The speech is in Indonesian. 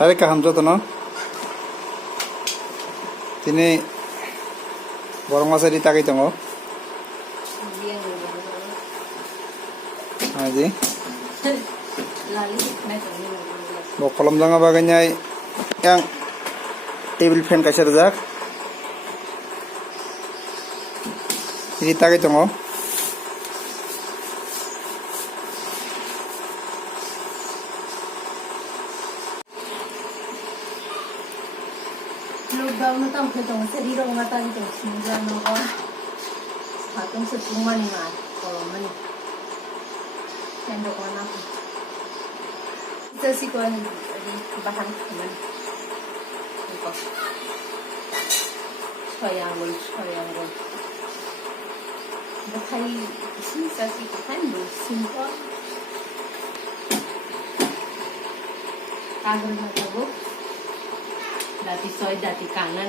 Sari ka hamza to no. Tini borong masa ditaki to ngo. Aji. Bo kolom janga baganyai yang table fan kasar jak. Ditaki to ngo. Lockdown na tao sa sarili ng mata dito. Sinja no ko. Hatong sa tuman nga ko man. Kendo ko na ko. Isa si ko ni bahan man. Ito. Triangle. Bakay isa si ko kando simple. Kagol na tabo. Dati soy, dati kanan